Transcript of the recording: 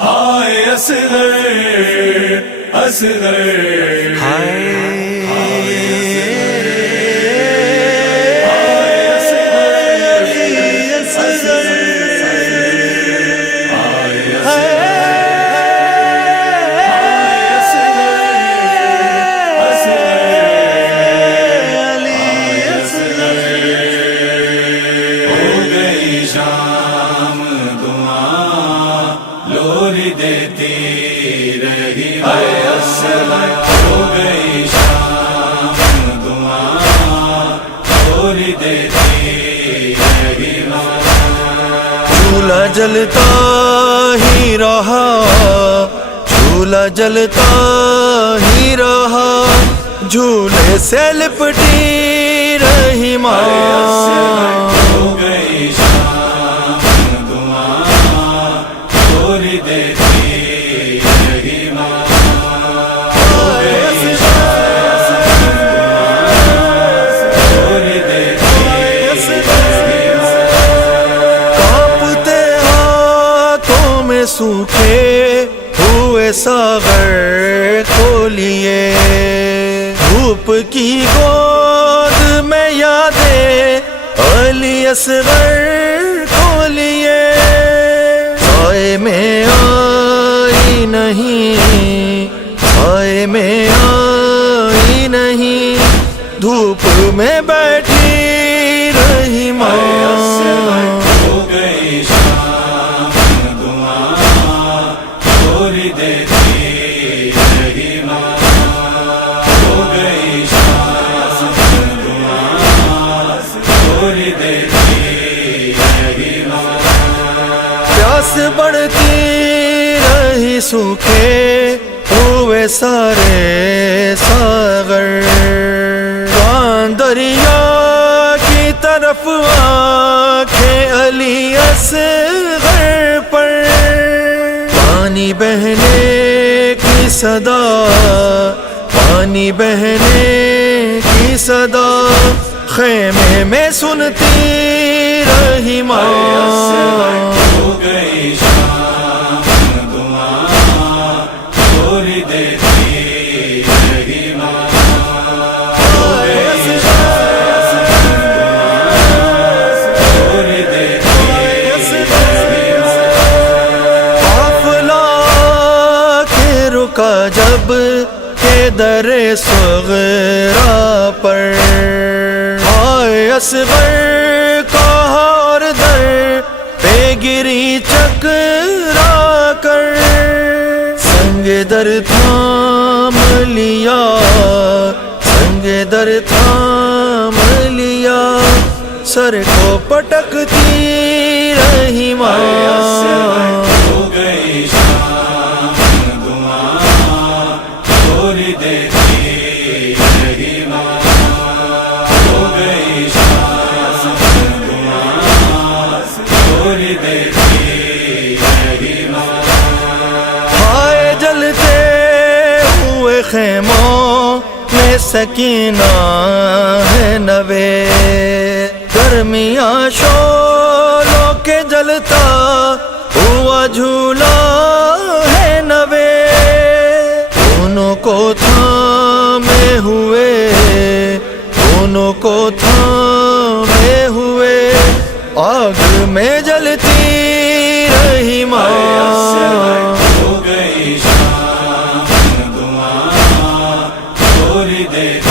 ہائے اصغر اصغر دیتی رہی ہائے اصغر ہو گئی شام دعا لوری دیتی رہی چولہا جلتا ہی رہا چولہا جلتا ہی رہا جھولے سے لپٹی رہی ماں ہو گئی شام دعا لوری دیتی سوکھے ہوئے ساغر کو لیے دھوپ کی گود میں یادیں علی اصغر کو لیے سائے میں آئی نہیں سائے میں آئی نہیں دھوپ میں بیٹھی رہی ماں ہو گئی دیتی رہی ماں ہو گئی شام دعا لوری دیتی رہی ماں پیاس بڑھتی رہی سوکھے ہوئے سارے ساغر کان دریا کی طرف آنکھیں علی اصغر پر پانی بہنے کی صدا پانی بہنے کی صدا خیمے میں سنتی رہی ماں ہو گئی شام دعا لوری دیتی رہی ماں ہو گئی شام دعا لوری دیتی رہی کا جب کہ در صغرا پر ہائے اصغر کا ہار در پہ گری چکرا کر سنگ در تھام لیا سنگ در تھام لیا سر کو پٹکتی رہی ماں ہو گئی لوری دیتی رہی ماں ہو گئی شام دعا لوری دیتی رہی ماں ہائے جلتے ہوئے خیموں میں سکینہ ہے نوے درمیان شعلوں کے جلتا ہوا جھولا ہے نوے دونوں کو تھامے ہوئے دونوں کو تھامے ہوئے آگ میں جلتی رہی ماں ہو گئی شام دعا لوری دیتی